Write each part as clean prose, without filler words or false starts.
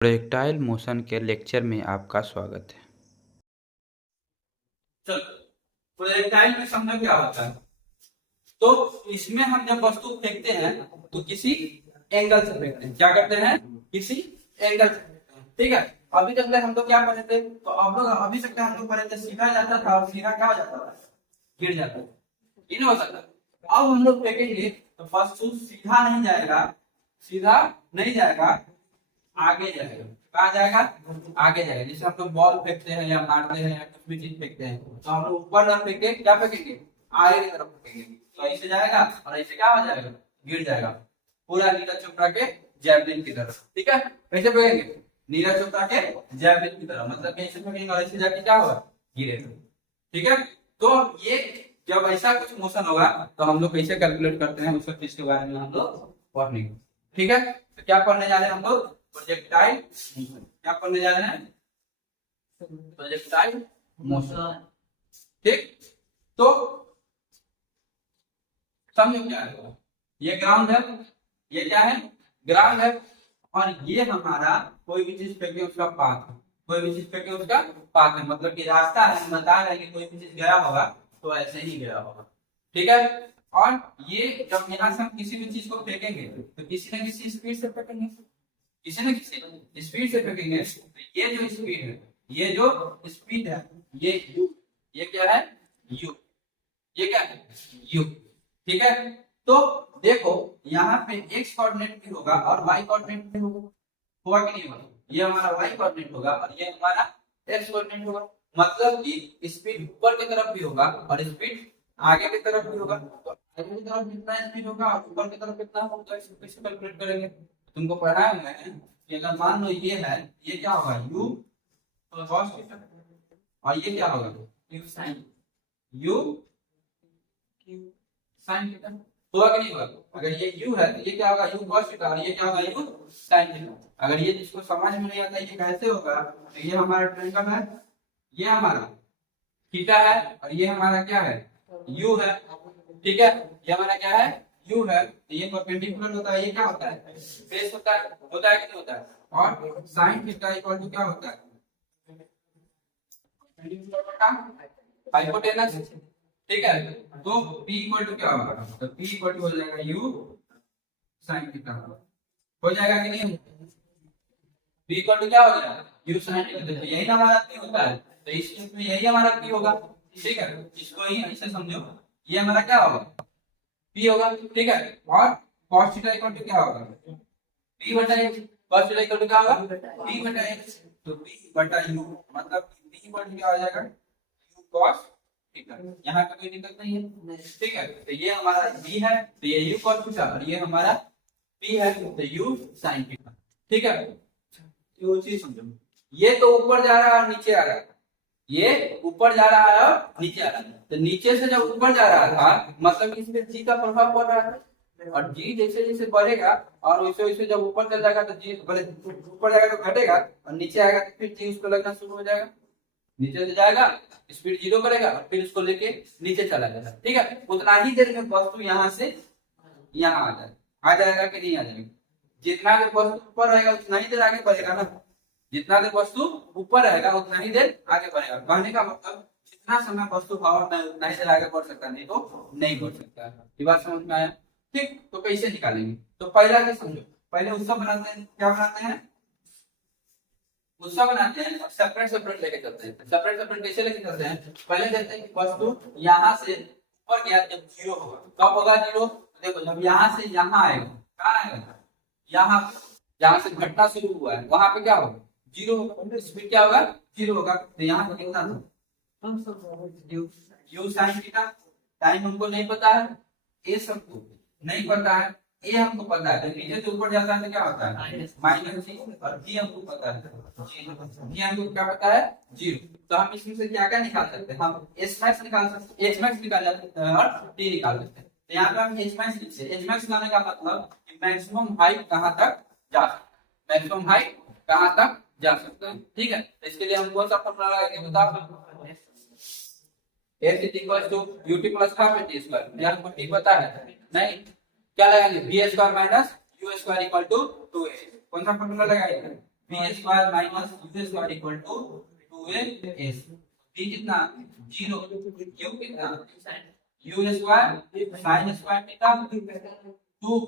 Projectile motion के lecture में आपका स्वागत है। चलो, प्रोजेक्टाइल में समझो क्या होता है। तो इसमें हम जब वस्तु फेंकते हैं तो किसी एंगल से फेंकते हैं। क्या करते हैं? किसी एंगल से फेंकते हैं। ठीक है। अभी तक हम लोग क्या पढ़े थे? तो हम लोग अभी तक हम लोग पढ़े थे सीधा जाता था और सीधा क्या हो जाता था? गिर जाता था। ये नहीं हो सकता। अब हम लोग फेंकेंगे तो वस्तु सीधा नहीं जाएगा, सीधा नहीं जाएगा, आगे जाएगा। कहाँ जाएगा? आगे जाएगा। जैसे हम लोग बॉल फेंकते हैं या मारते हैं या कुछ भी चीज फेंकते हैं तो हम लोग ऊपर ना फेंके क्या फेंकेंगे? आगे की तरफ फेंकेंगे। तो ऐसे जाएगा और ऐसे क्या हो जाएगा? गिर जाएगा। पूरा नीरज चोपड़ा के जैवलिन की तरफ। ठीक है। कैसे फेंकेंगे? नीरज चोपड़ा के जैवलिन की तरफ। मतलब कैसे फेंकेंगे और ऐसे जाके क्या होगा? गिरेगा। ठीक है। तो ये जब ऐसा कुछ मोशन होगा तो हम लोग कैसे कैलकुलेट करते हैं, उस सब चीज के बारे में हम लोग पढ़ेंगे। ठीक है। तो क्या पढ़ने जा रहे हैं हम लोग? Projectile motion. क्या पढ़ने जा रहे हैं? Projectile motion. ठीक। तो समझो क्या है। ये ग्राउंड है, ये क्या है? ग्राउंड है। और ये हमारा कोई भी चीज फेंके उसका पाथ है। कोई भी चीज फेंके उसका पाथ है, मतलब कि रास्ता है। हम बता रहे हैं कि कोई भी चीज गया होगा तो ऐसे ही गया होगा। ठीक है। और ये जब यहाँ से हम किसी भी चीज को फेंकेंगे तो किसी न किसी स्पीड से फेंकेंगे, किसी न किसी स्पीड से फेंकेंगे। तो ये जो स्पीड है, ये जो स्पीड है, ये यू, ये क्या है? यू। ये क्या है? यू। ठीक है। तो देखो यहाँ पे x कोऑर्डिनेट भी होगा और y कोऑर्डिनेट भी होगा कि नहीं होगा? ये हमारा y कोऑर्डिनेट होगा और ये हमारा x कोऑर्डिनेट होगा। मतलब कि स्पीड ऊपर की तरफ भी होगा और स्पीड आगे की तरफ भी होगा। तो आगे की तरफ कितना स्पीड होगा और ऊपर की तरफ कितना होगा, तो इसको कैसे कैलकुलेट करेंगे? तुमको पढ़ाया हुआ है कि अगर मान लो ये है, ये क्या होगा? u cos थीटा और ये क्या होगा? u sin, u sin theta. होगा कि नहीं होगा? अगर ये u है तो ये क्या होगा? u cos थीटा और ये क्या होगा? u sin theta. अगर ये जिसको समझ में नहीं आता ये कैसे होगा, तो ये हमारा ट्रायंगल है, ये हमारा थीटा है और ये हमारा क्या है? u है। ठीक है। ये हमारा क्या है? u है। तो ये परपेंडिकुलर होता है, ये क्या होता है? बेस होता है। होता है कि नहीं होता है? और sin थीटा इक्वल टू क्या होता है? हाइपोटेनस। ठीक है। तो P इक्वल टू क्या होगा? तो P इक्वल टू हो जाएगा u sin थीटा। हो जाएगा कि नहीं? P इक्वल टू क्या हो जाएगा? u sin theta. तो यही ना हमारा P होता है, तो इस केस में यही हमारा P होगा। ठीक है। इसको ही ऐसे समझो, ये हमारा क्या होगा? P होगा। ठीक है। और cos थीटा इक्वल टू क्या होगा? P बटा x। cos theta equal to क्या होगा? P बटा x। तो P बटा u मतलब P इक्वल टू क्या हो जाएगा? u cos theta. यहाँ का कोई दिक्कत नहीं है। ठीक है। तो ये हमारा b है, तो ये u cos थीटा और ये हमारा p है, तो u sin थीटा। ठीक है। ये चीज समझो। ये तो ऊपर जा रहा है और नीचे आ रहा है, ये ऊपर जा रहा है और नीचे आ रहा है। तो नीचे से जब ऊपर जा रहा था मतलब कि इसमें g का प्रभाव पड़ रहा है, और g जैसे जैसे बढ़ेगा और वैसे वैसे जब ऊपर चल जाएगा तो g ऊपर जाएगा तो घटेगा और नीचे आएगा तो फिर g उसको लगना शुरू हो जाएगा। नीचे से जाएगा, स्पीड जीरो करेगा और फिर उसको लेके नीचे चला जाएगा। ठीक है। उतना ही देर में वस्तु यहाँ से यहाँ आ जाएगा कि नहीं आ जाएगा? जितना देर वस्तु ऊपर रहेगा उतना ही देर आगे बढ़ेगा ना। जितना देर वस्तु ऊपर रहेगा उतना ही देर आगे बढ़ेगा। कहने का मतलब जितना समय वस्तु हवा में उतना ही देर आगे बढ़ सकता, नहीं तो नहीं बढ़ सकता। ये बात समझ में आया? ठीक। तो कैसे निकालेंगे? तो पहला से समझो। पहले उत्सव बनाते हैं। क्या बनाते हैं? उत्सव बनाते हैं और सेपरेट सेपरेट लेके चलते हैं। सेपरेट सेपरेट कैसे लेके चलते हैं? पहले देखते हैं कि वस्तु यहाँ से ऊपर गया जब जीरो होगा। कब होगा जीरो? देखो जब यहाँ से यहाँ आएगा, कहाँ आएगा? यहाँ जहाँ से घटना शुरू हुआ है वहां पे क्या होगा? जीरो होगा। स्पीड क्या होगा? जीरो होगा। तो यहाँ पे कितना था? You sine theta. टाइम हमको नहीं पता है, ये सबको नहीं पता है, ए हमको पता है। नीचे से ऊपर जाता है तो क्या होता है? Minus g. और जी हमको पता है, जी हमको क्या पता है? जीरो। तो हम इसमें से क्या क्या निकाल सकते हैं? हम एस मैक्स निकाल सकते हैं, एच मैक्स निकाल सकते हैं और टी निकाल सकते हैं। तो यहाँ पे हम एच मैक्स लिखते हैं। एच मैक्स लाने का मतलब कि मैक्सिमम हाइट कहाँ तक जा सकता है, मैक्सिमम हाइट कहाँ तक जा सकता है। ठीक है। तो इसके लिए हम कौन सा फॉर्मूला लगाएंगे बता सकते? S is equal to u t plus half t square. यार हमको टी पता है नहीं, क्या लगाएंगे? V square minus u square equal to 2a। कौन सा फॉर्मूला लगाएंगे? V square minus u square equal to 2a v कितना 0 यू कितना u square sine square theta 2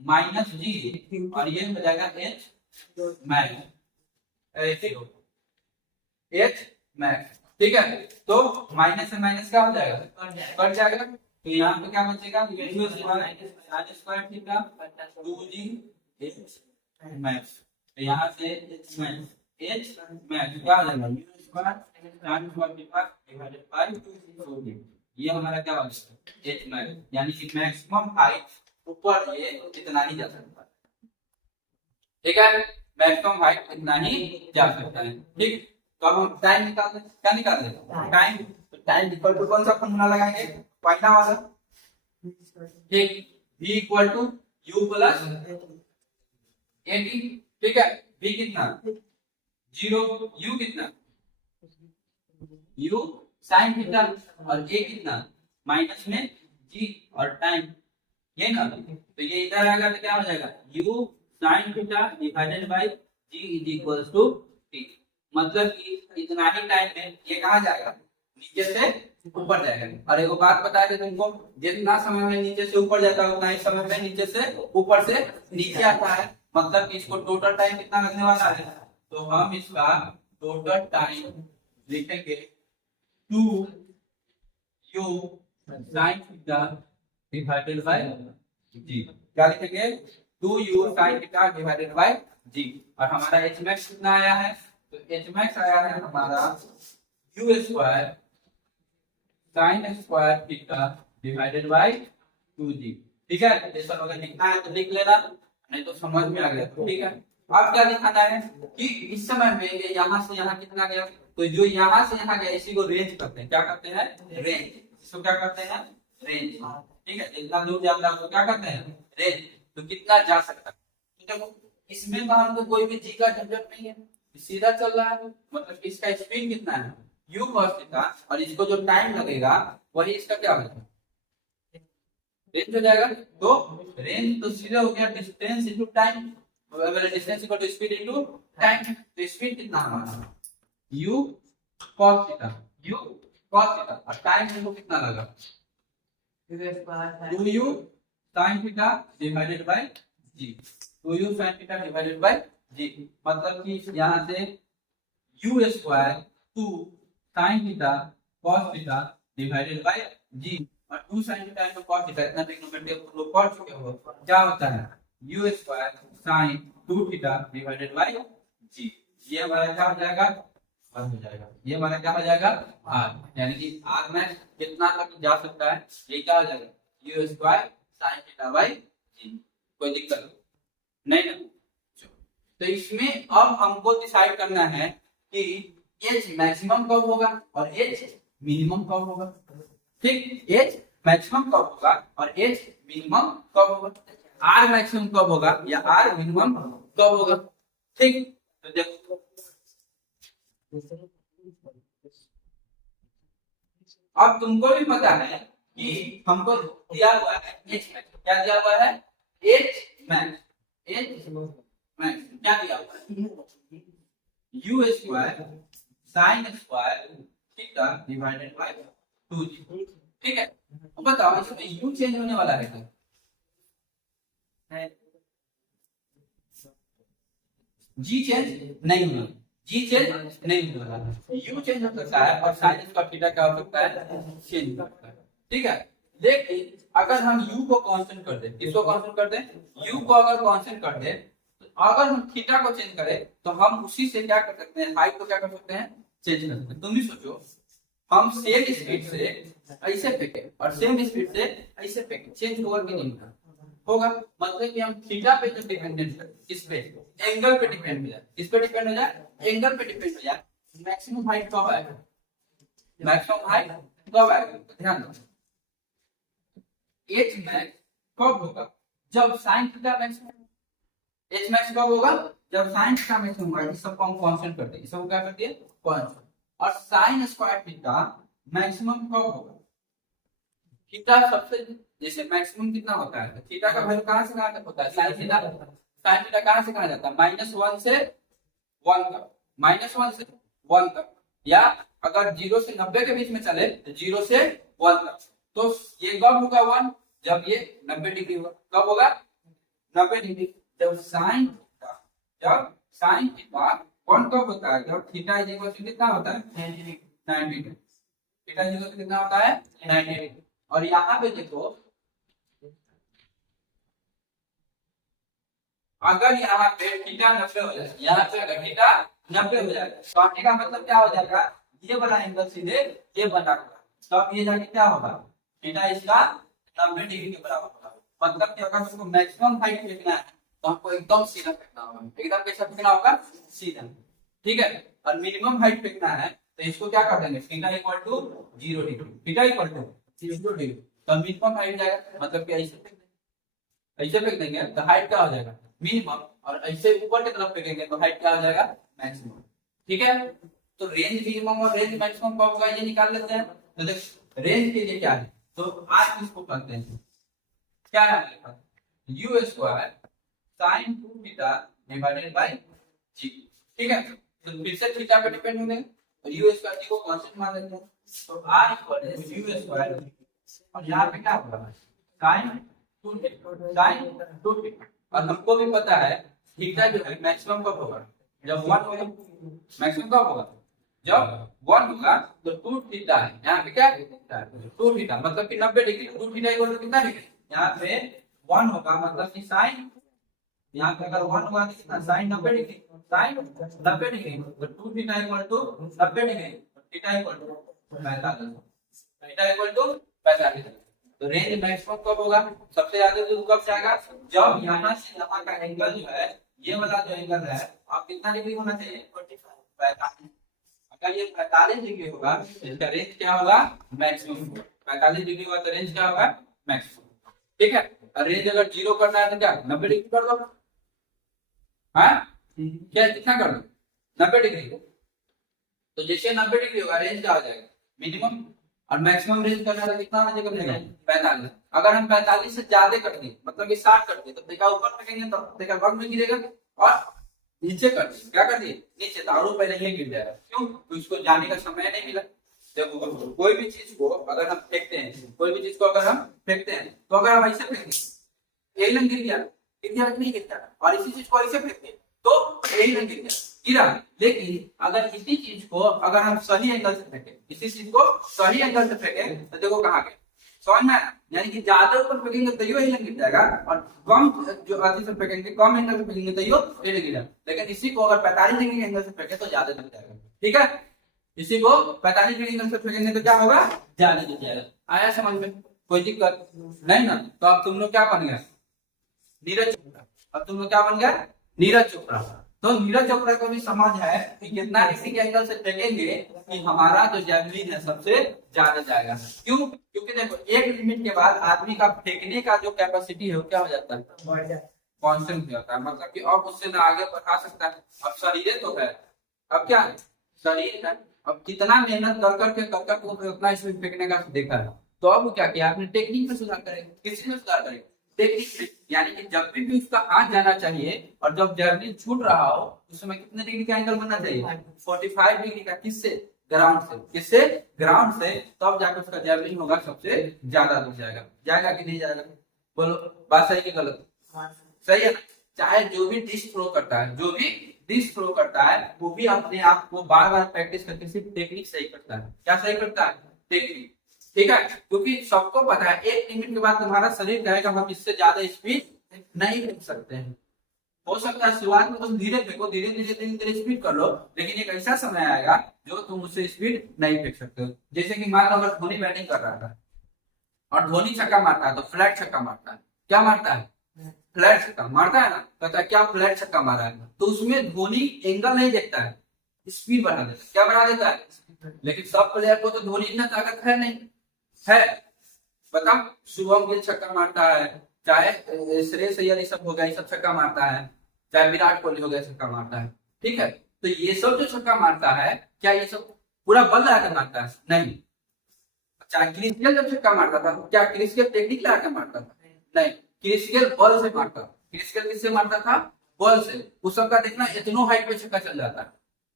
minus g और ये हो जाएगा एच मैक्स एच मैक्स। ठीक है, तो माइनस से माइनस क्या हो जाएगा कट जाएगा, तो यहाँ पे क्या बचेगा you square sine square theta 2g H max. तो यहाँ से एच मैक्स क्या हो जाएगा you square sine square theta divided bye 2g। ये हमारा क्या हो जाएगा एच मैक्स, यानी कि मैक्सिमम हाइट ऊपर ये इतना ही जा सकता है। ठीक है, मैक्सिमम हाइट इतना ही जा सकता है। ठीक, तो अब हम टाइम निकाल दें, क्या निकाल दें टाइम। तो टाइम इक्वल टू कौन सा फॉर्मूला लगाएंगे पहला वाला। ठीक, v equal to u plus at। ठीक है, v कितना 0 u कितना u sin थीटा और a कितना माइनस में g और टाइम ये ना, तो ये इधर आएगा तो क्या हो जाएगा u sin theta divided by g is equals to t। मतलब कि इतना ही टाइम में ये कहां जाएगा नीचे से ऊपर जाएगा। और एक बात बता दे तुमको, जितना समय में नीचे से ऊपर जाता है उतना ही समय में नीचे से ऊपर से नीचे आता है। मतलब कि इसको टोटल टाइम कितना लगने वाला है, तो हम इसका टोटल टाइम लिखेंगे 2 u sin theta divided by g। क्या लिखेंगे 2 u sin theta divided by g। और हमारा h मैक्स कितना आया है, तो h मैक्स आया है हमारा u square sin square theta divided bye 2g। ठीक है, जैसा अगर लिखना है तो लिख लेना, नहीं तो समझ में आ गया तो ठीक है। अब क्या दिखाना है कि इस समय में ये यहाँ से यहाँ कितना गया, तो जो यहाँ से यहाँ गया इसी को रेंज करते हैं। क्या करते हैं रेंज, इसको क्या करते हैं रेंज। ठीक है, जितना दूर जाता है उसको क्या करते हैं रेंज। तो कितना जा सकता है, तो देखो इसमें तो हमको कोई भी जी का झंझट नहीं है, सीधा चल रहा है। मतलब इसका स्पीड कितना है u cos थीटा और इसको जो टाइम लगेगा वही इसका क्या होगा रेंज हो जाएगा। तो रेंज तो सीधा हो गया डिस्टेंस इनटू टाइम, अगर distance equal to speed into time, तो स्पीड कितना हमारा u cos थीटा और टाइम इनको कितना लगा 2u sin theta divided by g। 2u sin theta divided by g, मतलब कि यहां से u square 2 sin theta cos theta divided by g और 2 sin theta into cos theta इतना ट्रिग्नोमेट्री लोग पढ़ चुके हो, क्या होता है u square sin 2 theta divided by g। ये हमारा क्या हो जाएगा r हो जाएगा, ये हमारा क्या हो जाएगा r, यानी कि r में कितना तक जा सकता है ये क्या हो जाएगा u square sin theta by g। कोई दिक्कत नहीं ना। तो इसमें अब हमको डिसाइड करना है कि h मैक्सिमम कब होगा और h मिनिमम कब होगा। ठीक, h मैक्सिमम कब होगा और h मिनिमम कब होगा, r मैक्सिमम कब होगा या r मिनिमम कब होगा। ठीक, तो देखो अब तुमको भी पता है कि हमको दिया हुआ है h मैक्स, क्या दिया हुआ है h मैक्स क्या दिया हुआ है u square sin square theta divided bye 2g। ठीक है, अब बताओ इसमें u चेंज होने वाला है क्या, g चेंज नहीं होगा, g चेंज नहीं होगा, u चेंज हो सकता है और sin स्क्वायर थीटा क्या हो सकता है चेंज हो सकता है। ठीक है, लेकिन अगर हम u को कांस्टेंट कर दें, किसको कांस्टेंट कर दें u को अगर कांस्टेंट कर दें, अगर हम थीटा को चेंज करें तो हम उसी से क्या कर सकते हैं हाइट को क्या कर सकते हैं चेंज कर सकते हैं। तुम भी सोचो, हम सेम स्पीड से ऐसे फेंके और सेम स्पीड से ऐसे फेंके, चेंज होगा कि नहीं होगा। मतलब कि हम थीटा पे जो डिपेंडेंट है किस पे एंगल पे डिपेंड हो जाए, किस पे डिपेंड हो जाए एंगल पे डिपेंड हो जाए। मैक्सिमम हाइट कब आएगा, मैक्सिमम हाइट कब आएगा, ध्यान दो h मैक्स कब होगा जब sin theta maximum, h max कब होगा जब sin थीटा मैक्सिमम होगा। इस सबको हम कांस्टेंट करते हैं, इसको क्या करते हैं कांस्टेंट। और sin स्क्वायर थीटा मैक्सिमम कब होगा, थीटा सबसे जैसे मैक्सिमम कितना होता है, थीटा का वैल्यू कहां से कहां तक होता है sin थीटा साइन थीटा कहां से कहां जाता है? -1 से 1 तक, -1 से 1 तक, या अगर 0 से 90 के बीच में चले तो 0 से 1 तक। तो ये कब होगा 1? जब ये 90 डिग्री होगा। कब होगा? 90 डिग्री। जब साइन थीटा कौन कब होता है? जब थीटा इज इक्वल टू कितना होता है? 90 degree. Theta is equal to कितना होता है? 90 डिग्री। और यहाँ पे देखो, अगर यहाँ पे थीटा 90 हो जाए, यहाँ पे अगर थीटा 90 हो जाए तो आगे का मतलब क्या हो जाएगा? ये वाला एंगल सीधे ये बना होगा, तब ये जाके क्या होगा? थीटा इसका 90 डिग्री के बराबर होगा। मतलब कि अगर हमको मैक्सिमम हाइट फेंकना है तो हमको एकदम सीधा फेंकना होगा। एकदम कैसा फेंकना होगा? सीधा। ठीक है। और मिनिमम हाइट फेंकना है तो इसको क्या कर देंगे? Theta equal to 0 degree. Theta equal to 0 degree तो मिनिमम हाइट जाएगा, मतलब कि ऐसे फेंक देंगे तो हाइट क्या हो जाएगा? मिनिमम। और ऐसे ऊपर की तरफ फेंकेंगे तो हाइट क्या हो जाएगा? मैक्सिमम। ठीक है। तो रेंज मिनिमम और रेंज मैक्सिमम कब होगा ये निकाल लेते हैं। तो देख रेंज के लिए क्या है, तो आज इसको करते हैं, क्या है हमारे पास? u square sin 2 theta divided by g। ठीक है। तो फिर से थीटा पे डिपेंड होंगे और u स्क्वायर को कांस्टेंट मान लेते हैं। तो r equal to u square और यहाँ पे क्या होगा? sin 2 theta. और हमको भी पता है थीटा जो है मैक्सिमम कब होगा? जब 1 होगा। मैक्सिमम कब होगा? जब 1 होगा। तो 2 थीटा है, यहाँ पे क्या है? 2 थीटा, मतलब कि 90 डिग्री। 2 थीटा इक्वल टू कितना डिग्री? यहाँ पे 1 होगा, मतलब कि साइन, यहाँ पे अगर 1 होगा तो कितना? Sign 90 degree. साइन 90 डिग्री तो 2 theta equal to 90 degree. Theta equal to 45। Theta equal to 45। तो रेंज मैक्सिमम कब होगा? सबसे ज्यादा दूर कब जाएगा? जब यहाँ से यहाँ का एंगल जो है, ये वाला जो एंगल है, आप कितना डिग्री होना चाहिए? 45। अगर ये 45 डिग्री होगा तो इसका रेंज क्या होगा? मैक्सिमम। 45 डिग्री होगा तो रेंज क्या होगा? मैक्सिमम। ठीक है। और रेंज अगर 0 करना है तो क्या? 90 डिग्री कर दो। हाँ, क्या कितना कर दो? 90 डिग्री। तो जैसे 90 डिग्री होगा रेंज क्या हो जाएगा? मिनिमम। और मैक्सिमम रेंज करना है कितना होना चाहिए? 45। अगर हम 45 से ज्यादा कर दें, मतलब कि 60 कर दें, तो देखा ऊपर फेंकेंगे तो देखा भाग में गिरेगा। और नीचे कर दिए, क्या कर दिए? नीचे, दारू पहले ही गिर जाएगा। क्यों? तो इसको जाने का समय नहीं मिला। देखो कोई भी चीज को अगर हम फेंकते हैं, कोई भी चीज को अगर हम फेंकते हैं, तो अगर हम ऐसे फेंकेंगे, यही गिर गया, नहीं गिर गया। और इसी चीज को ऐसे फेंकते तो यही गिर गया, गिरा। लेकिन अगर इसी चीज को अगर हम सही एंगल से फेंके, इसी चीज को सही एंगल से फेंके तो देखो कहाँ गए? समझ में? यानी कि ज्यादा ऊपर फेंकेंगे तो यो गिर जाएगा, और कम जो अधिक से फेंकेंगे, कम एंगल से फेंकेंगे तो यो गिरा। लेकिन इसी को अगर 45 डिग्री एंगल से फेंके तो ज्यादा गिर जाएगा। ठीक है। इसी को 45 डिग्री एंगल से फेंकेंगे तो क्या होगा? ज्यादा गिर जाएगा। आया समझ में? कोई दिक्कत नहीं ना? तो अब तुम लोग क्या बन गया? नीरज चोपड़ा। अब तुम लोग क्या बन गया? नीरज चोपड़ा। तो नीरज चोपड़ा को भी समझ है कि कितना डिग्री के एंगल से फेंकेंगे कि हमारा जो जैवलिन है सबसे ज्यादा जाएगा। क्यों? क्योंकि देखो एक लिमिट के बाद आदमी का फेंकने का जो कैपेसिटी है वो क्या हो जाता है? कांस्टेंट हो जाता है। मतलब कि अब उससे ना आगे बढ़ा सकता है। अब शरीर तो है, अब क्या है? शरीर है। अब कितना मेहनत कर करके उतना स्पीड फेंकने का देखा है। तो अब क्या किया आपने? टेक्निक में सुधार करेंगे। किसी में सुधार करेंगे? टेक्निक में। यानी कि जब भी उसका हाथ जाना चाहिए और जब जैवलिन छूट रहा हो उस समय कितने डिग्री का एंगल बनना चाहिए? 45 डिग्री का। किससे? ग्राउंड से। किससे? ग्राउंड से। तब जाकर उसका जैवलिन होगा सबसे ज्यादा दूर जाएगा। जाएगा कि नहीं जाएगा? बोलो, बात सही कि गलत? सही है। चाहे जो भी डिश थ्रो करता है, जो भी डिश थ्रो करता है, वो भी अपने आप को बार बार प्रैक्टिस करके सिर्फ टेक्निक सही करता है। क्या सही करता है? टेक्निक। ठीक है। क्योंकि सबको पता है एक लिमिट के बाद तुम्हारा शरीर कहेगा हम इससे ज्यादा स्पीड नहीं फेंक सकते हैं। हो सकता है शुरुआत में तुम धीरे फेंको, धीरे धीरे स्पीड कर लो, लेकिन एक ऐसा समय आएगा जो तुम उससे स्पीड नहीं फेंक सकते हो। जैसे कि मान लो अगर धोनी बैटिंग कर रहा था और धोनी छक्का मारता है तो फ्लैट छक्का मारता है। क्या मारता है? फ्लैट छक्का मारता है ना। कहता है क्या फ्लैट छक्का मारा है? तो उसमें धोनी एंगल नहीं देखता है, स्पीड बढ़ा देता है। क्या बढ़ा देता है? लेकिन सब प्लेयर को तो धोनी इतना ताकत है नहीं है। बताओ, शुभम गिल छक्का मारता है, चाहे श्रेयस अय्यर ये सब हो गया, ये सब छक्का मारता है, चाहे विराट कोहली हो गया छक्का मारता है। ठीक है। तो ये सब जो छक्का मारता है, क्या ये सब पूरा बल लगा कर मारता है? नहीं। चाहे क्रिस गेल जब छक्का मारता था, क्या क्रिस गेल टेक्निक लगा कर मारता था? नहीं। क्रिस गेल बल से मारता था। क्रिस गेल किससे मारता था? बॉल से। उस सबका देखना इतनो हाइट पे छक्का चल जाता है,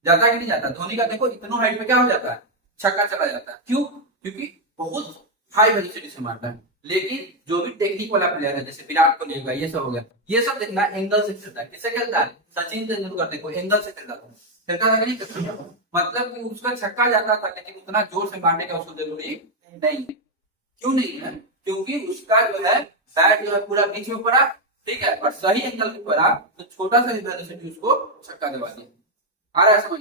जाता है कि नहीं जाता? धोनी का देखो इतनो हाइट पे क्या हो जाता है, छक्का चला जाता है। क्यों? क्योंकि बहुत हाई वेलोसिटी से मारता है। लेकिन जो भी टेक्निक वाला प्लेयर है, जैसे विराट कोहली होगा, ये सब हो गया, ये सब देखना एंगल से खेलता है। किससे खेलता है? सचिन तेंदुलकर देखो एंगल से खेलता था, खेलता था कि नहीं खेलता था? मतलब कि उसका छक्का जाता था, लेकिन उतना जोर से मारने का उसको जरूरी नहीं है। क्यों नहीं है? क्योंकि उसका जो है बैट जो है पूरा बीच में पड़ा, ठीक है, और सही एंगल पे पड़ा, तो छोटा सा भी वेलोसिटी उसको छक्का दिलवा दिया। आ रहा है समझ?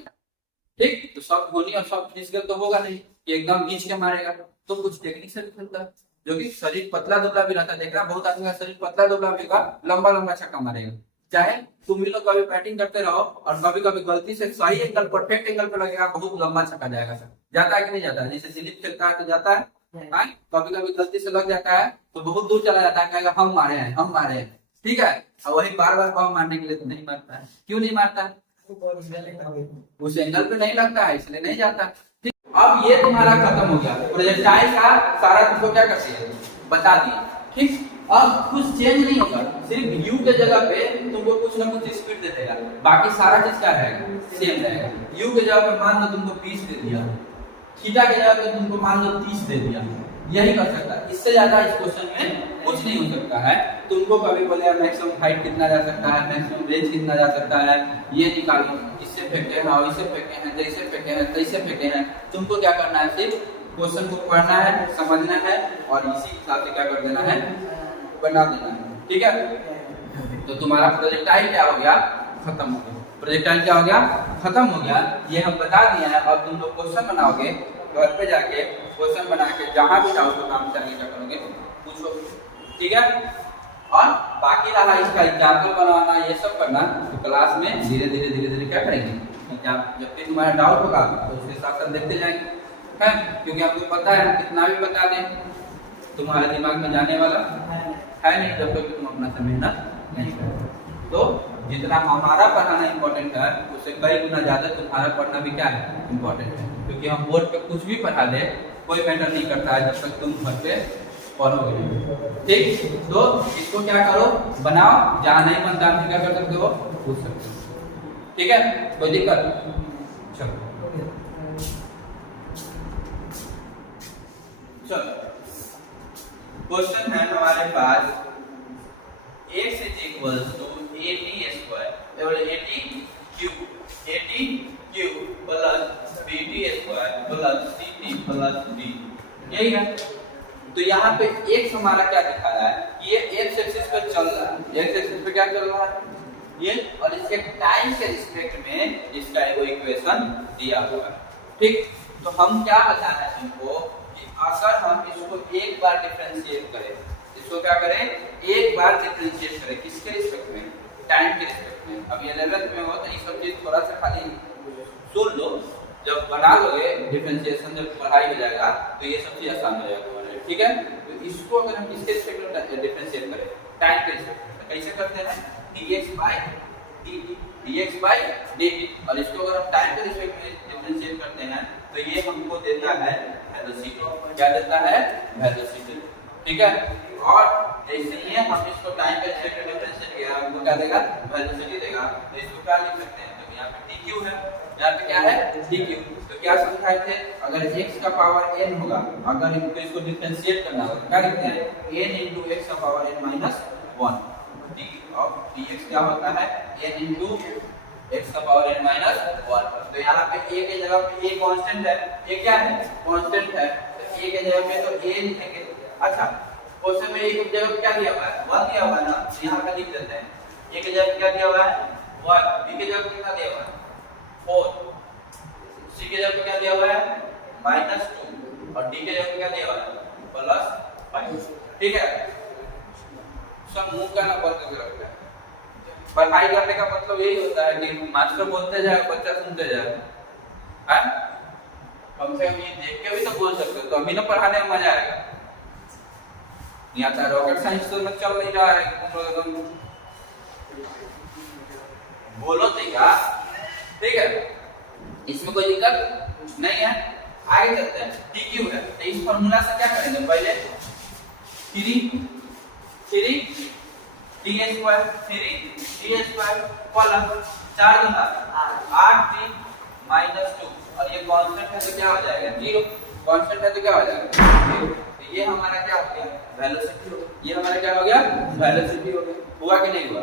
ठीक। तो सब धोनी और सब क्रिस गेल तो होगा नहीं कि एकदम खींच के मारेगा, तो कुछ टेक्निक से भी खेलता है, जो कि शरीर पतला दुबला भी रहता है। देखना बहुत आदमी का शरीर पतला दुबला भी होगा, लंबा लंबा छक्का मारेगा। चाहे तुम भी लोग कभी बैटिंग करते रहो और कभी कभी गलती से सही एंगल, परफेक्ट एंगल पे लगेगा, बहुत लंबा छक्का जाएगा। जाता है कि नहीं जाता? जैसे दिलीप खेलता है तो जाता है, कभी कभी गलती से लग जाता है तो बहुत दूर चला जाता है, कहेगा हम मारे हैं, हम मारे हैं, ठीक है। और वही बार बार बॉल मारने के लिए तो नहीं मारता है। क्यों नहीं मारता है? उस एंगल पे नहीं लगता है, इसलिए नहीं जाता। ठीक। अब ये तुम्हारा खत्म हो गया, प्रोजेक्टाइल का सारा तुमको क्या करती है बता दी। ठीक। अब कुछ चेंज नहीं होगा, सिर्फ u के जगह पे तुमको कुछ ना कुछ स्पीड दे देगा, बाकी सारा चीज क्या रहेगा? सेम रहेगा। u के जगह पे मान लो तुमको 20 दे दिया, थीटा के जगह पे तुमको मान लो 30 दे दिया, यही कर सकता है। इससे ज्यादा इस क्वेश्चन में कुछ नहीं हो सकता है। तुमको कभी बोले मैक्सिमम हाइट कितना जा सकता है, मैक्सिमम रेंज कितना जा सकता है, ये निकालो, इससे फेंकते हैं और इससे फेंकते हैं, जैसे फेंकते हैं तैसे फेंकते हैं। तुमको क्या करना है? सिर्फ क्वेश्चन को पढ़ना है, समझना है और इसी हिसाब से क्या कर देना है? बना देना है। ठीक है। तो तुम्हारा प्रोजेक्टाइल क्या हो गया? खत्म हो गया। प्रोजेक्टाइल क्या हो गया? खत्म हो गया। ये हम बता दिए हैं। अब तुम लोग क्वेश्चन बनाओगे, घर पे जाके क्वेश्चन बना के जहां भी डाउट हो काम करने क्या करोगे? पूछो। ठीक है। और बाकी रहा इसका एग्जाम्पल बनाना, ये सब करना, तो क्लास में धीरे धीरे क्या करेंगे? जब भी तुम्हारा डाउट होगा तो उसके साथ साथ देखते जाएंगे, है? क्योंकि आपको पता है कितना भी बता दें तुम्हारे दिमाग में जाने वाला है नहीं, जब तक तुम अपना से मेहनत नहीं करोगे। तो जितना हमारा पढ़ाना इम्पोर्टेंट है, उससे कई गुना ज्यादा तुम्हारा पढ़ना भी क्या है? इम्पोर्टेंट है। क्योंकि हम बोर्ड पे कुछ भी पढ़ा दे, कोई मैटर नहीं करता है जब तक तुम घर पे पढ़ोगे। ठीक। तो इसको क्या करो? बनाओ, जहां नहीं बनता आप क्या कर सकते हो? पूछ सकते हो। ठीक है, कोई दिक्कत? चलो क्वेश्चन है हमारे पास, x is equals to 80 cube plus bt square plus ct plus d, यही है। तो यहाँ पे x हमारा क्या दिखा रहा है? ये x एक्सिस पे चल रहा है, x एक्सिस पे क्या चल रहा है? ये, और इसके टाइम के रिस्पेक्ट में इसका एगो इक्वेशन दिया हुआ है। ठीक। तो हम क्या बताना है तुमको कि अगर हम इसको एक बार डिफरेंशिएट करें, इसको क्या करें? एक बार डिफरेंशिएट करें, किसके रिस्पेक्ट में? टाइम के रिस्पेक्ट में। अब 11th में हो तो ये सब चीज थोड़ा सा खाली सुन लो, जब बना लोगे डिफरेंशिएशन, जब पढ़ाई हो जाएगा तो ये सब चीज आसान हो जाएगा। ठीक है। तो इसको अगर हम किसके रिस्पेक्ट में डिफरेंशिएट करें? टाइम के रिस्पेक्ट में। कैसे करते हैं? dx by dt, और इसको अगर हम टाइम के रिस्पेक्ट में डिफरेंशिएट करते हैं तो ये हमको देता है वेलोसिटी। क्या देता है? वेलोसिटी। ठीक है। और जैसे ही हम इसको टाइम के रिस्पेक्ट में डिफरेंशिएट किया, हमको क्या देगा? वेलोसिटी देगा। तो इसको क्या लिख सकते हैं? तो यहाँ पे dq है, यहाँ पे क्या है? dq। तो क्या समझाए थे? अगर x का पावर n होगा, अगर इनको इसको डिफरेंशिएट करना होगा, क्या लिखते हैं? n into x का पावर n minus 1। और dx क्या होता है? n into x का पावर n minus 1। तो यहाँ पे a के जगह पे a कांस्टेंट है, a क्या है? कांस्टेंट है। तो a के जगह पे तो a लिखेंगे। अच्छा, क्वेश्चन में a की जगह पे क्या दिया हुआ है? 1 दिया हुआ है ना, यहाँ पे लिख देते हैं। a के जगह पे क्या दिया हुआ है? 1। b के जगह पे कितना दिया हुआ है? 4। c के जगह पे क्या दिया हुआ है? -2। और d के जगह पे क्या दिया हुआ है? +5। ठीक है। सब मुंह का ना बंद करके रखते हैं। पढ़ाई करने का मतलब यही होता है कि मास्टर बोलते जाए, बच्चा सुनते जाए। हैं? कम से कम ये देख के भी तो बोल सकते हो, तो अभी ना पढ़ाने में मजा आएगा। नहीं आता रॉकेट साइंस तो में चल नहीं रहा है, तुम लोग बोलो तो क्या? ठीक है, इसमें कोई दिक्कत नहीं है। आगे चलते हैं। dq है, तो इस फार्मूला से क्या करेंगे? पहले 3 T square 3 T square plus 4 दूना 8 टी माइनस 2 और ये कांस्टेंट है तो क्या हो जाएगा 0, कांस्टेंट है तो क्या हो जाएगा 0। तो ये हमारा क्या हो गया वेलोसिटी हो गया, ये हमारा क्या हो गया वेलोसिटी हो गया। हुआ कि नहीं हुआ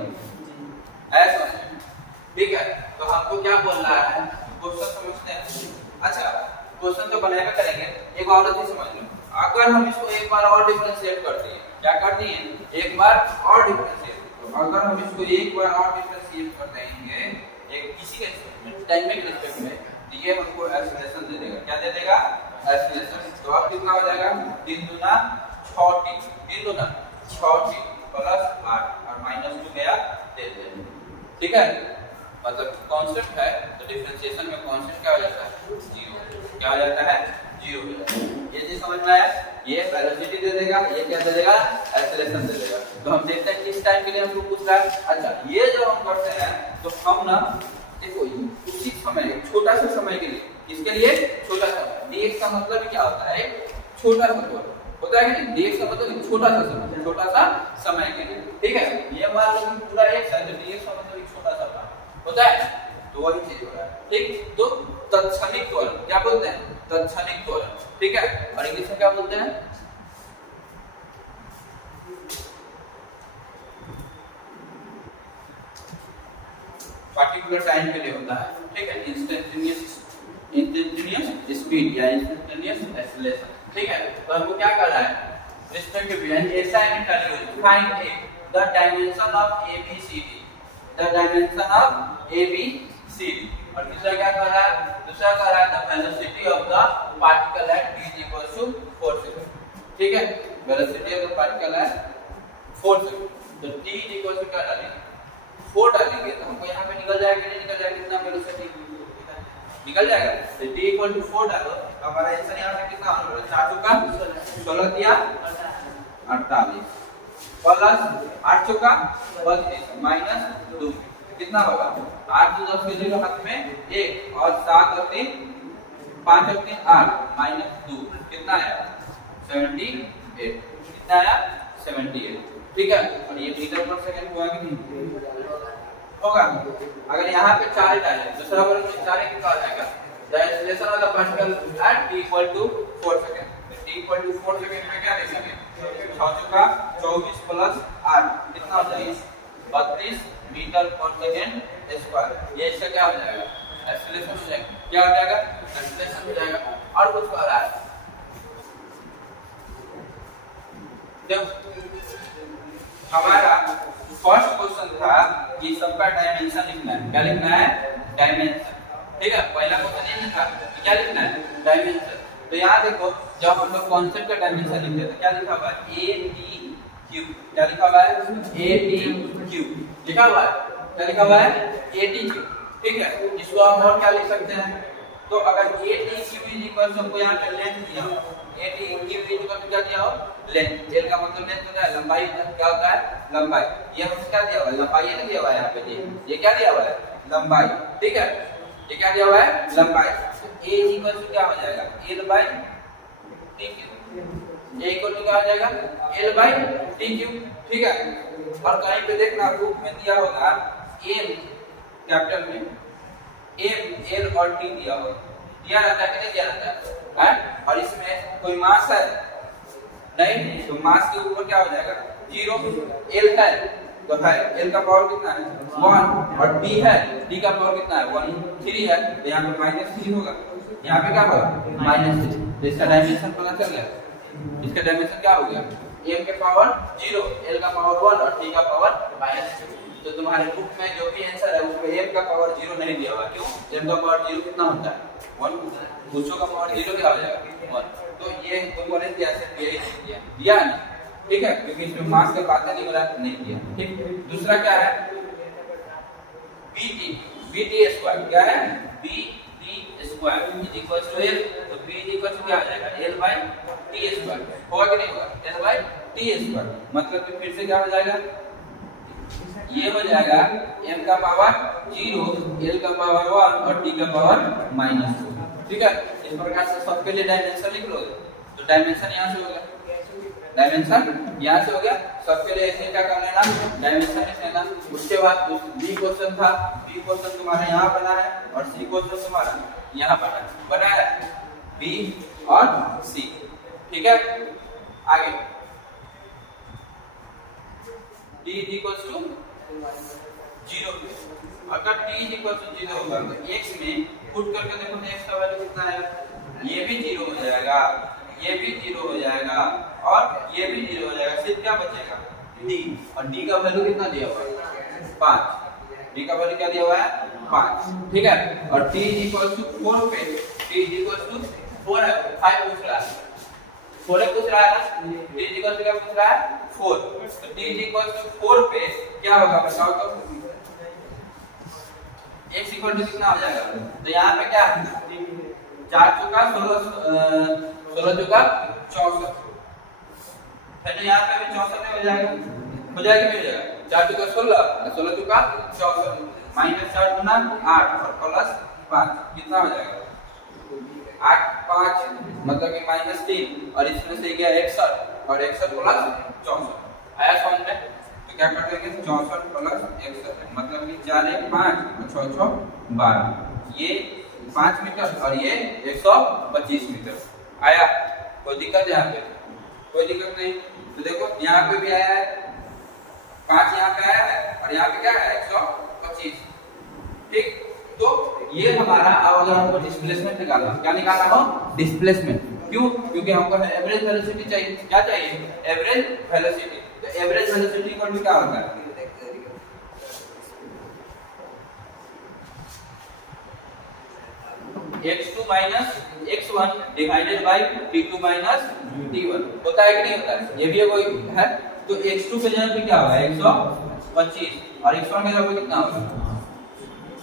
ऐसा, ठीक है। तो हमको क्या बोल रहा है क्वेश्चन समझते हैं। अच्छा क्वेश्चन तो बनाएगा करेंगे, एक और चीज समझ लो, अगर हम इसको एक बार और डिफरेंशिएट करते हैं, क्या करते हैं एक बार और डिफरेंशिएट, तो अगर हम इसको एक बार और डिफरेंशिएट कर देंगे एक किसी के टाइम में रिस्पेक्ट में, तो ये हमको एक्सेलरेशन दे देगा, क्या दे देगा एक्सेलरेशन। तो अब कितना हो जाएगा 3 दूना 6t, 3 दूना 6t प्लस 8 और माइनस 2 गया दे देंगे, ठीक है। मतलब कांस्टेंट है तो डिफरेंशिएशन में कांस्टेंट क्या हो जाता है 0, क्या हो जाता है 0 हो जाता है। ये चीज समझ में आया, ये वेलोसिटी दे देगा, ये क्या दे देगा एक्सेलरेशन दे देगा। तो हम देखते हैं किस टाइम के लिए हमको पूछ रहा है। अच्छा ये जब हम करते हैं तो हम ना देखो उसी समय छोटा सा समय के लिए, किसके लिए छोटा सा, dx का मतलब क्या होता है छोटा सा होता है कि नहीं, dx का मतलब छोटा सा समय, छोटा सा समय के लिए, ठीक है। ये मान लो कि पूरा x है तो dx का मतलब छोटा सा होता है, तो वही चीज हो रहा है, ठीक। तो तत्क्षणिक त्वरण क्या बोलते हैं तत्क्षणिक त्वरण, ठीक है। और इंग्लिश में क्या बोलते हैं पार्टिकुलर टाइम के लिए होता है, ठीक है। इंस्टेंटेनियस स्पीड या इंस्टेंटेनियस एक्सेलरेशन, ठीक है। तो हमको क्या करना है रिस्पेक्टिव असाइनमेंट का use find the dimension of ABCD, the dimension of ABCD। और दूसरा क्या कर रहा है, दूसरा कर रहा है the velocity of the particle at t equals to 4 second, ठीक है। Velocity of the particle at 4 second, तो t इक्वल्स टू क्या डालेंगे 4 डालेंगे, तो हमको यहाँ पे निकल जाएगा नहीं निकल जाएगा कितना वेलोसिटी निकल जाएगा। तो t इक्वल टू 4 डालो तो हमारा आंसर यहाँ पे कितना होगा 4 चौका 16 दिया 48 प्लस 8 चौका 32 माइनस 2 कितना होगा 8 2 10 के 0 हाथ में 1 और 7 और 3 5 और 3 8 माइनस 2 कितना आया 78, कितना आया 78, ठीक है। और ये मीटर पर सेकंड हुआ कि नहीं होगा। अगर यहाँ पे 4 डालें दूसरा वाला में 4 कितना आ जाएगा the acceleration of the particle at t equal to 4 second. t equal to 4 second में क्या लिखेंगे 6 चौका 24 प्लस 8 कितना हो जाएगा 32 मीटर पर सेकंड स्क्वायर। ये इसका क्या हो जाएगा एक्सेलरेशन हो जाएगा, क्या हो जाएगा एक्सेलरेशन हो जाएगा। और कुछ आ रहा है देखो हमारा फर्स्ट क्वेश्चन था कि सबका डायमेंशन लिखना है, क्या लिखना है डायमेंशन, ठीक है। पहला क्वेश्चन ये लिखा क्या लिखना है डायमेंशन। तो यहाँ देखो जब हम लोग कॉन्सेप्ट का डायमेंशन लिखते हैं तो क्या लिखा हुआ है AT3, क्या लिखा हुआ है AT3 लिखा हुआ है, क्या लिखा हुआ है AT3, ठीक है। इसको हम और क्या लिख सकते हैं, तो अगर AT3 इक्वल हमको यहाँ पे लेंथ दिया हो, AT3 इक्वल क्या दिया हो लेंथ, L का मतलब लेंथ होता है लंबाई, क्या होता है लंबाई। ये हमसे क्या दिया हुआ है लंबाई, ये दिया हुआ है यहाँ पे ये क्या दिया हुआ है लंबाई, ठीक है। ये क्या दिया हुआ है लंबाई। तो A इक्वल टू क्या हो जाएगा L by T cube, A equal to क्या हो जाएगा L बाय T क्यूब, ठीक है। और कहीं पे देखना बुक में दिया होगा M कैपिटल में M L और T दिया होगा, दिया रहता है कि नहीं दिया रहता है। और इसमें कोई मास है नहीं, तो मास के ऊपर क्या हो जाएगा 0, L है तो है L का पावर कितना है 1 और D है, D का पावर कितना है 1 3 है, तो यहाँ पे -3 होगा, यहाँ पे क्या होगा -3। तो इसका डायमेंशन पता चल गया, इसका डायमेंशन क्या हो गया M के पावर 0, L का पावर 1 और D का पावर -3। तो तुम्हारे बुक में जो भी आंसर है उसमें M का पावर 0 नहीं दिया हुआ, क्यों M का पावर 0 कितना होता है 1, दूसरों का पावर 0 क्या हो जाएगा 1। तो ये तुमको नहीं दिया सिर्फ यही दिया ना, ठीक है, क्योंकि इसमें मास का बात नहीं हो रहा नहीं दिया, ठीक। दूसरा क्या है BT स्क्वायर, क्या है BT square is equal to L, तो B इज इक्वल टू क्या आ जाएगा L बाय T स्क्वायर, होगा कि नहीं होगा L बाय T स्क्वायर। मतलब कि फिर से क्या हो जाएगा ये हो जाएगा M का पावर 0, L का पावर 1 और T का पावर -2, ठीक है। इस प्रकार से सबके लिए डायमेंशन लिख लो, तो डायमेंशन यहाँ से होगा डायमेंशन यहाँ से हो गया। सबके लिए ऐसे क्या कर लेना, डायमेंशन लिख लेना। उसके बाद बी क्वेश्चन था, बी क्वेश्चन तुम्हारा यहाँ बना है और सी क्वेश्चन तुम्हारा यहाँ बना है, बी और सी। ठीक है, आगे t इक्वल्स टू 0। अगर t इक्वल्स टू 0 होगा तो x में पुट करके देखो तो x का वैल्यू कितना है, ये भी 0 हो जाएगा, ये भी 0 हो जाएगा और ये भी 0 हो जाएगा। सिर्फ क्या बचेगा, d, और d का वैल्यू कितना दिया हुआ है 5। d का वैल्यू क्या दिया हुआ है 5। ठीक है, और t इक्वल्स टू 4 पे t इक्वल्स टू 4 है, 5 पूछ रहा है, 4 पूछ रहा है ना, t इक्वल्स टू क्या पूछ रहा है 4। तो t इक्वल्स टू 4 पे क्या होगा बताओ तो, x इक्वल टू कितना हो जाएगा। तो यहाँ पे क्या है 4 चौका 16 चौका 64, फिर यहाँ पे भी 64 में हो जाएगा, हो जाएगा नहीं हो जाएगा, 4 चौका 16 16 चौका 64 माइनस 4 गुना 8 और प्लस 5 कितना हो जाएगा 8 5 मतलब कि माइनस 3 और इसमें से गया 61 और 61 प्लस 64 आया समझ में। तो क्या कर देंगे 64 प्लस 61 मतलब कि 4 1 5 और 6 6 12, ये 5 मीटर और ये 125 मीटर आया। कोई दिक्कत है यहाँ पे, कोई दिक्कत नहीं। तो देखो यहाँ पे भी आया है 5, यहाँ पे आया है और यहाँ पे क्या है 125। ठीक, तो ये हमारा, अब अगर हमको डिस्प्लेसमेंट निकालना, क्या निकालना हो डिस्प्लेसमेंट, क्यों, क्योंकि हमको एवरेज वेलोसिटी चाहिए। क्या चाहिए एवरेज वेलोसिटी। तो एवरेज वेलोसिटी इक्वल टू क्या होता है x2 minus x1 divided by t2 minus t1 होता है कि नहीं होता है, ये भी कोई है। तो x2 के जगह पे क्या होगा 125 और x1 के जगह पे कितना होगा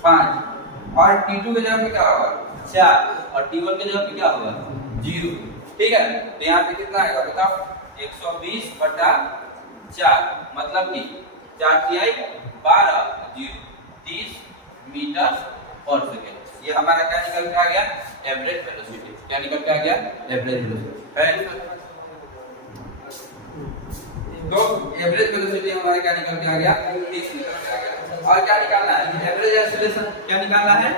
5 और t2 के जगह पे क्या होगा 4 और t1 के जगह पे क्या होगा 0। ठीक है, तो यहाँ पे कितना आएगा बताओ 120 बटा 4 मतलब कि 4 तिहाई 12 0 30 मीटर पर सेकंड। ये हमारा क्या निकल के आ गया एवरेज वेलोसिटी। क्या निकल के आ गया एवरेज वेलोसिटी। तो एवरेज वेलोसिटी हमारा क्या निकल के आ गया 30 मीटर के आ गया। और क्या निकालना है एवरेज एक्सीलरेशन। क्या निकालना है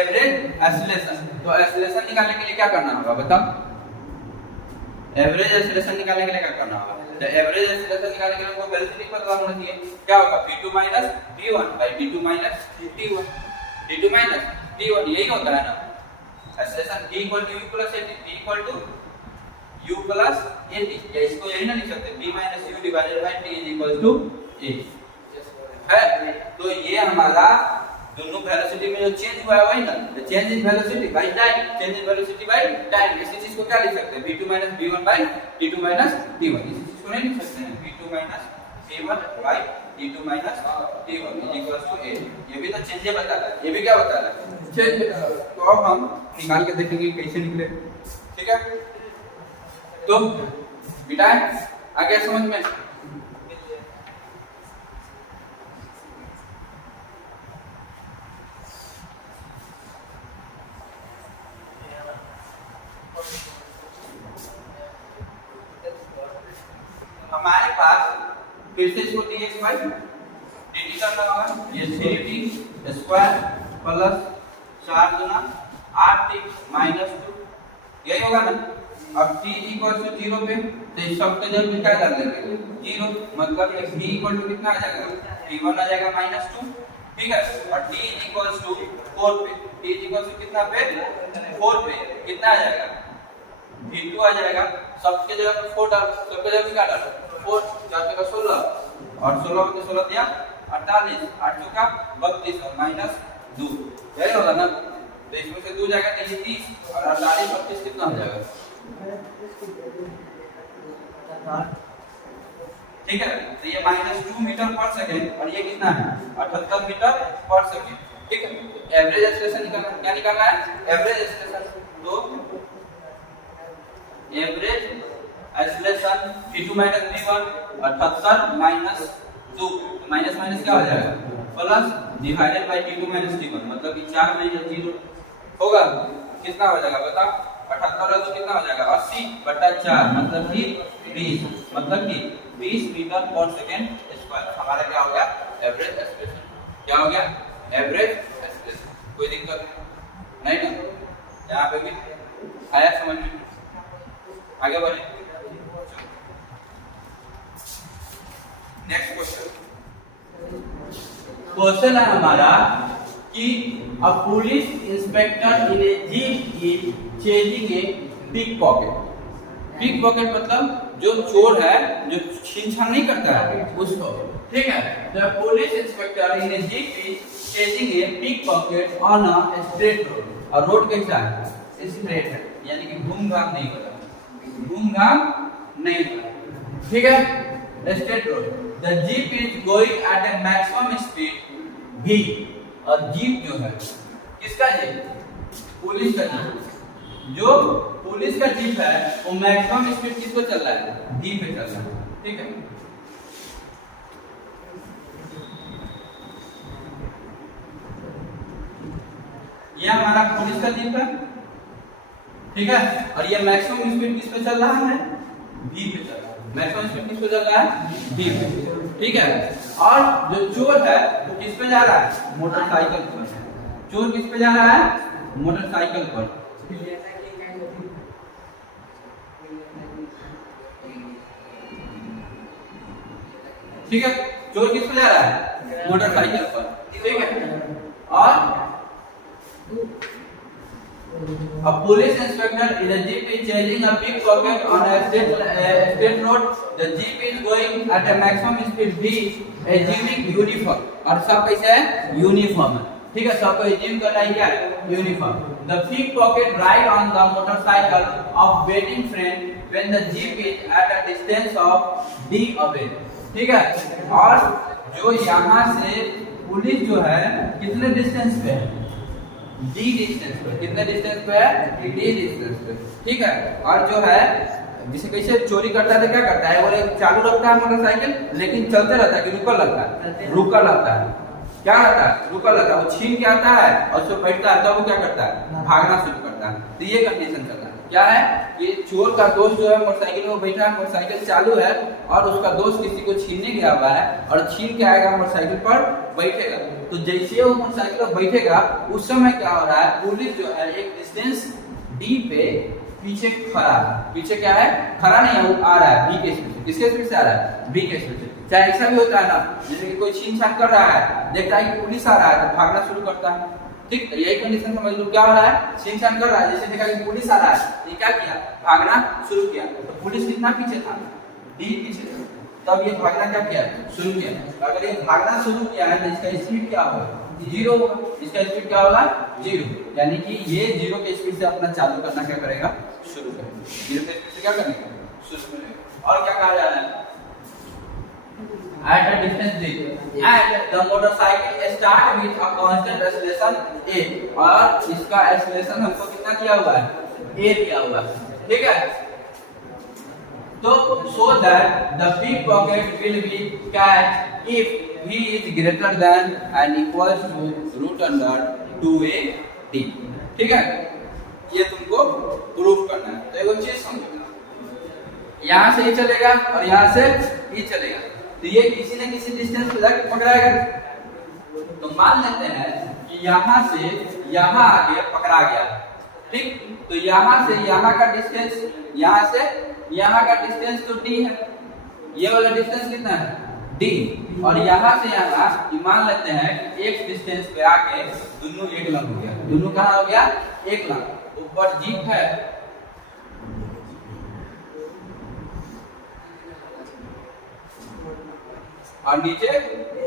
एवरेज एक्सीलरेशन। तो एक्सीलरेशन निकालने के लिए क्या करना होगा बताओ, एवरेज एक्सीलरेशन निकालने के लिए क्या करना होगा। तो एवरेज एक्सीलरेशन निकालने के लिए हमको वेलोसिटी पता होना चाहिए। क्या होगा v2 minus v1 bye d2 minus t1, d2 minus t1 यही होता है ना acceleration. d equal to u plus at, d equal to u plus at, या इसको यही ना लिख सकते v minus u divided by t is equal to a है। तो ये हमारा दोनों वेलोसिटी में जो चेंज हुआ है वही ना, तो change in velocity by time, change in velocity by time. इसी चीज को क्या लिख सकते हैं v2 minus v1 by t2 minus t1। इसी चीज को नहीं लिख सकते हैं v2 minus v1 by t2 minus t1 is equal to a। ये भी तो चेंज बता रहा है, ये भी क्या बता रहा है चेंज। तो अब हम निकाल के देखेंगे कैसे निकले। ठीक है, तो बेटा आ गया समझ में। हमारे पास फिर से इसको dx बाय dt करना होगा। ये 3t स्क्वायर प्लस 4 गुना 8t माइनस 2 यही होगा ना। अब t इक्वल टू 0 पे तो इस सब के जगह पे क्या डाल देंगे 0 मतलब कि v इक्वल टू कितना आ जाएगा v1 आ जाएगा -2। ठीक है, और t इक्वल टू 4 पे t इक्वल टू कितना पे 4 पे कितना आ जाएगा v2 आ जाएगा। सबके जगह पे 4 डाल, सबके जगह पे क्या डालो 4 4 का 16 और 16 में 16 दिया 48 8 का 32 और माइनस 2 यही होगा ना। तो इसमें से 2 जाएगा तो ये 30 और 48 32 कितना हो जाएगा। ठीक है, तो ये -2 मीटर पर सेकंड और ये कितना है 78 मीटर पर सेकंड। ठीक है, एवरेज एक्सीलरेशन निकालना, क्या निकालना है एवरेज एक्सीलरेशन। तो average acceleration v2 minus v1 78 minus 2 minus minus क्या हो जाएगा plus divided by t2 minus t1 मतलब कि 4 माइनस 0 होगा कितना हो जाएगा बताओ 78 तो कितना हो जाएगा 80/4 मतलब कि 20, मतलब कि 20 मीटर पर सेकेंड स्क्वायर हमारा क्या हो गया एवरेज एक्सप्रेशन। क्या हो गया एवरेज एक्सप्रेशन। कोई दिक्कत नहीं ना, यहाँ पे भी आया समझ में? आगे बढ़े। नेक्स्ट क्वेश्चन है हमारा कि a police inspector in a jeep is chasing a pickpocket. Pickpocket मतलब जो चोर है, जो छीन-छान नहीं करता है उसको, ठीक है। The police inspector in a jeep is chasing a pickpocket on a straight road. और रोड कैसा है? स्ट्रेट है, यानी कि घूम-घाम नहीं हो रहा, घूम-घाम नहीं हो रहा, ठीक है, straight road. The jeep is going at A maximum speed v। और जीप जो है किसका जीप? पुलिस का जीप। जो पुलिस का जीप है वो मैक्सिमम स्पीड किसको चल रहा है? v पे चल रहा है, ठीक है। ये हमारा पुलिस का जीप है, ठीक है, और ये मैक्सिमम स्पीड किस पे चल रहा है? v पे चल रहा है। मैक्सिमम स्पीड किस पे चल रहा है? v पे, ठीक है। और जो चोर है वो किस पे जा रहा है? मोटरसाइकिल पर। चोर किस पे जा रहा है? मोटरसाइकिल पर। ठीक है, चोर किस पे जा रहा है? मोटरसाइकिल पर, ठीक है। और a police inspector in a jeep is chasing a pickpocket on a state road. The jeep is going at a maximum speed v, assuming uniform। और सब कैसे है? यूनिफॉर्म है, ठीक है। सबको assume करना है क्या है? Uniform. The pickpocket ride on the motorcycle of waiting friend when the jeep is at a distance of d away, ठीक है। और जो यहाँ से पुलिस जो है कितने डिस्टेंस पे है? d डिस्टेंस पे। कितने डिस्टेंस पे है? d डिस्टेंस पे, ठीक है। और जो है जिसे कैसे चोरी करता है तो क्या करता है? वो चालू रखता है मोटरसाइकिल, लेकिन चलते रहता है कि रुकल रहता है? रुकल रहता है। क्या रहता है? रुकल रहता है। वो छीन के आता है और उसको बैठता है, तब वो क्या करता है? भागना शुरू करता है। तो ये कंडीशन चल रहा है। क्या है? ये चोर का दोस्त जो है मोटरसाइकिल में बैठा है, मोटरसाइकिल चालू है और उसका दोस्त किसी को छीनने गया हुआ है और छीन के आएगा मोटरसाइकिल पर बैठेगा। तो जैसे वो मोटरसाइकिल पर बैठेगा उस समय क्या हो रहा है? पुलिस जो है एक डिस्टेंस d पे पीछे खड़ा है। पीछे क्या है? खड़ा नहीं है, वो आ रहा है v के स्पीड से। किसके स्पीड से आ रहा है? v के स्पीड से। चाहे ऐसा भी होता है ना, जैसे कि कोई छीन-छान कर रहा है, देखता है कि पुलिस आ रहा है तो भागना शुरू करता है, ठीक। तो यही कंडीशन समझ लो। क्या हो रहा है? छीन-छान कर रहा है, जैसे देखा कि पुलिस आ रहा है, ये क्या किया? भागना शुरू किया। तो पुलिस कितना पीछे था? d पीछे था। तब ये भागना क्या किया? शुरू किया। अगर ये भागना शुरू किया है तो इसका स्पीड क्या होगा? 0 होगा। इसका स्पीड क्या होगा? 0। यानी कि ये 0 के स्पीड से अपना चालू करना क्या करेगा? शुरू करेगा। 0 के स्पीड से क्या करेगा? शुरू करेगा। और क्या कहा जा रहा है? At a distance d, and the motorcycle start with a constant acceleration a। और इसका acceleration हमको कितना दिया हुआ है? a दिया हुआ है, ठीक है। तो so that the pickpocket will be catch if v is greater than and equals to root under 2a d, ठीक है। ये तुमको प्रूफ करना है। तो एक चीज समझो, यहाँ से ये चलेगा और यहाँ से ये चलेगा, तो ये किसी न किसी डिस्टेंस पे जाके पकड़ाएगा। तो मान लेते हैं कि यहाँ से यहाँ आगे पकड़ा गया, ठीक। तो यहाँ से यहाँ का डिस्टेंस, यहाँ से यहाँ का डिस्टेंस तो d है। ये वाला डिस्टेंस कितना है? d। और यहाँ से यहाँ मान लेते हैं कि x डिस्टेंस पे आके दोनों एक लंब हो गया। दोनों कहाँ हो गया? एक लंब। ऊपर जीप है और नीचे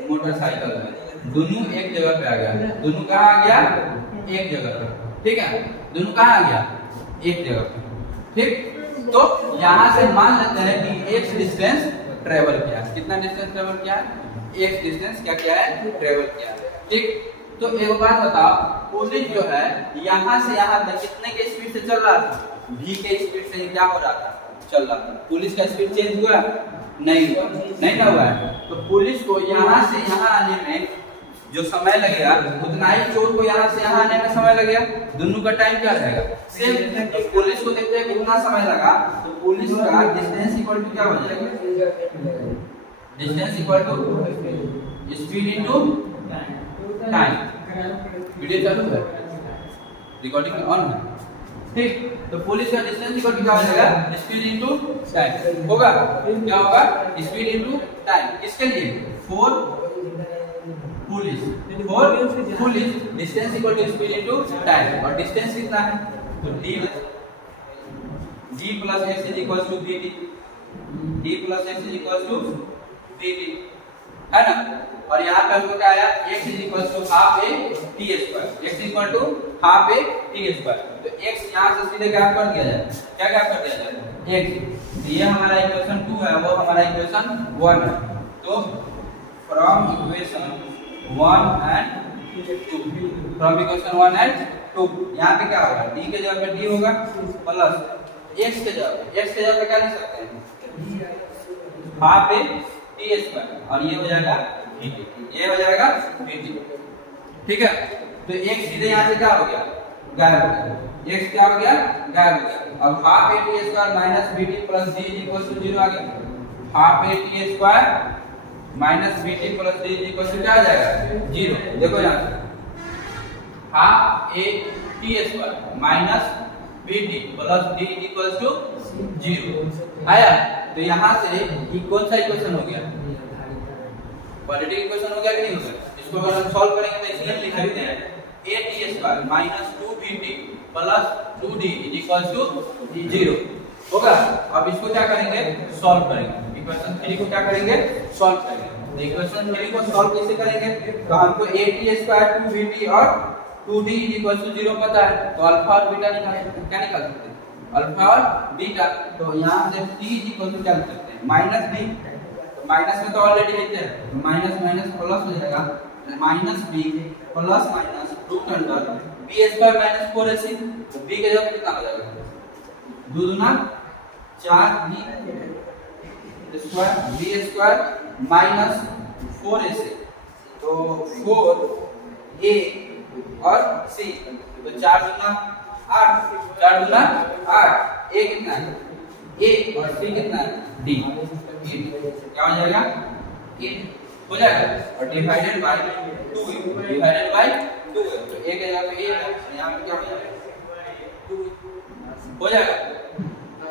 मोटरसाइकिल है। दोनों एक जगह पे आ गया। दोनों कहाँ आ गया? एक जगह पे, ठीक है। दोनों कहाँ आ गया? एक जगह पे, ठीक। तो यहाँ से मान लेते हैं कि x डिस्टेंस ट्रेवल किया। कितना डिस्टेंस ट्रेवल किया? x डिस्टेंस क्या किया है? ट्रेवल किया, ठीक। तो एक बात बताओ, पुलिस जो है यहाँ से यहाँ तक कितने के स्पीड से चल रहा था? v के स्पीड से क्या हो रहा था? चल रहा था। पुलिस का स्पीड चेंज हुआ? नहीं हुआ, नहीं ना हुआ है। तो पुलिस को यहाँ से यहाँ आने में जो समय लगेगा उतना ही चोर को यहाँ से यहाँ आने में समय लगेगा, दोनों का टाइम क्या रहेगा सेम। तो पुलिस को देखते हैं कितना समय लगा, तो पुलिस का डिस्टेंस इक्वल टू क्या हो जाएगा, distance equal to speed into time. Video चालू है, रिकॉर्डिंग ऑन है, ठीक। तो पुलिस का डिस्टेंस इक्वल टू क्या हो जाएगा, स्पीड इनटू टाइम होगा। क्या होगा, स्पीड इनटू टाइम, किसके लिए, for police, for police distance equal to speed into time. और डिस्टेंस कितना है, तो d plus x is equal to vt, d plus x is equal to vt, है ना। और यहाँ पे हमको क्या आया, x is equal to half a t square, x equal to half a t square. तो x यहाँ से सीधे क्या कर दिया जाए, क्या कर दिया जाए, x। ये हमारा इक्वेशन 2 है, वो हमारा इक्वेशन 1 है। तो from equation 1 and 2, from equation 1 and 2 यहाँ पे क्या होगा, d के जगह पे d होगा प्लस x के जगह पे क्या लिख सकते हैं, हाफ ए टी स्क्वायर, और ये हो जाएगा dt, ये हो जाएगा dt, ठीक है। तो x सीधे यहाँ से क्या हो गया, गायब हो गया, x क्या हो गया, गायब हो गया। अब half a t square minus bt plus d equal to 0 आ गया, half a t square minus bt plus d equal to क्या आ जाएगा, 0। देखो यहाँ half a t square minus bt plus d equal to 0 आया। तो यहाँ से ये कौन सा इक्वेशन हो गया, क्वाड्रेटिक इक्वेशन हो गया कि नहीं हो गया। इसको अगर हम सॉल्व करेंगे तो इसलिए लिख देते हैं a t square minus 2bt plus 2d equal to 0 होगा। अब इसको क्या करेंगे, सॉल्व करेंगे, इक्वेशन 3 को क्या करेंगे, सॉल्व करेंगे। तो इक्वेशन 3 को सॉल्व कैसे करेंगे, तो हमको a t स्क्वायर 2bt और 2d इक्वल टू 0 पता है, तो अल्फा और बीटा निकाल, क्या निकाल सकते हैं, अल्फा और बीटा। तो यहाँ से t इक्वल टू क्या लिख सकते हैं, माइनस b, माइनस में तो ऑलरेडी लिखते हैं, तो माइनस माइनस प्लस हो जाएगा, minus b plus minus root under b square minus 4ac। तो b के जगह कितना हो जाएगा, 2 दूना 4b square, b square minus 4ac, तो 4a और c, तो 4 दूना 8, 4 दूना 8, a कितना है, a और c कितना है, d, क्या हो जाएगा, 8 हो जाएगा। और डिवाइडेड बाय 2, डिवाइडेड बाय 2 है, तो a के जगह पे a है, यहाँ पे क्या हो जाएगा, 2 हो जाएगा,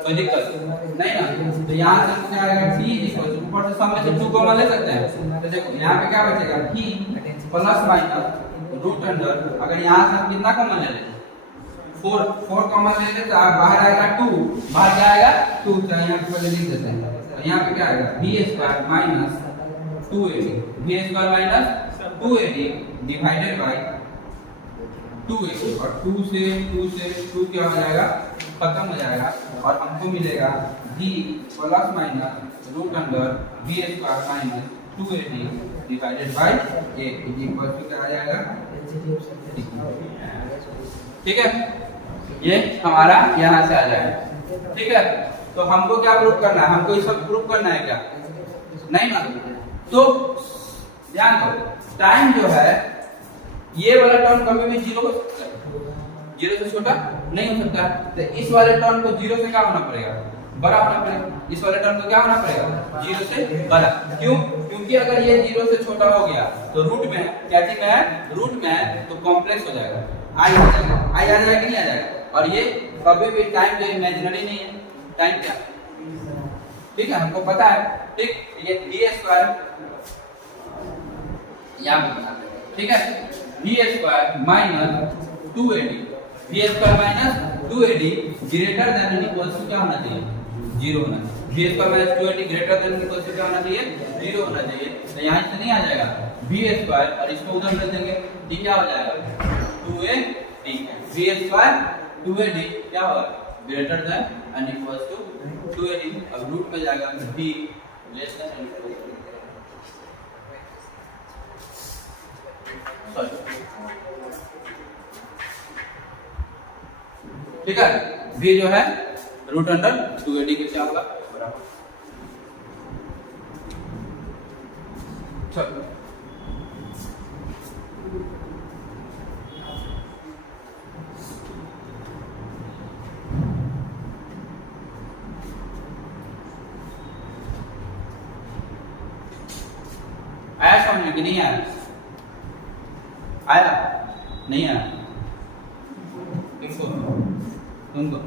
कोई दिक्कत नहीं ना। तो यहाँ से क्या आएगा, t इक्वल टू, ऊपर से सब में से 2 कॉमन ले सकते हैं, तो देखो यहाँ पे क्या बचेगा, t plus minus root under, अगर यहाँ से हम कितना कॉमन ले लें, 4 कॉमन ले लें तो बाहर आएगा 2, बाहर क्या आएगा 2, तो यहाँ पे पहले लिख देते हैं। तो यहाँ पे क्या आएगा, b square minus 2ad, b square minus 2ad divided bye 2ad, और 2 से 2 क्या हो जाएगा, खत्म हो जाएगा, और हमको मिलेगा b plus minus root under b square minus 2ad divided by 8 equal to क्या आ जाएगा, ठीक है। ये हमारा यहाँ से आ जाएगा, ठीक है। तो हमको क्या प्रूफ करना है, हमको ये सब प्रूफ करना है क्या, नहीं ना। तो ध्यान दो, टाइम जो है ये वाला टर्म कभी भी 0 हो सकता है, 0 से छोटा नहीं हो सकता है। तो इस वाले टर्म को 0 से क्या होना पड़ेगा, बड़ा होना पड़ेगा। इस वाले टर्म को क्या होना पड़ेगा, 0 से बड़ा। क्यों, क्योंकि अगर ये 0 से छोटा हो गया तो रूट में क्या चीज में है, रूट में है, तो कॉम्प्लेक्स हो जाएगा, आई आ जाएगा, आई आ जाएगा कि नहीं आ जाएगा। और ये कभी भी टाइम जो इमेजिनरी नहीं है, टाइम क्या, ठीक है, हमको पता है, ठीक। ये d स्क्वायर यहाँ पे बना, ठीक है, d square minus 2ad, d square minus 2ad greater than and equal to क्या होना चाहिए, 0 होना चाहिए। d square minus 2ad greater than and equal to क्या होना चाहिए, 0 होना चाहिए। तो यहाँ से नहीं आ जाएगा b स्क्वायर, और इसको उधर रख देंगे, d क्या हो जाएगा, 2ad, b स्क्वायर 2ad क्या होगा, greater than and equal to 2ad। अब रूट में जाएगा b less than and equal to, ठीक है। b जो है रूट अंडर 2ad के क्या होगा, बराबर। चलो समझ में कि नहीं आया? आया नहीं आया? तुमको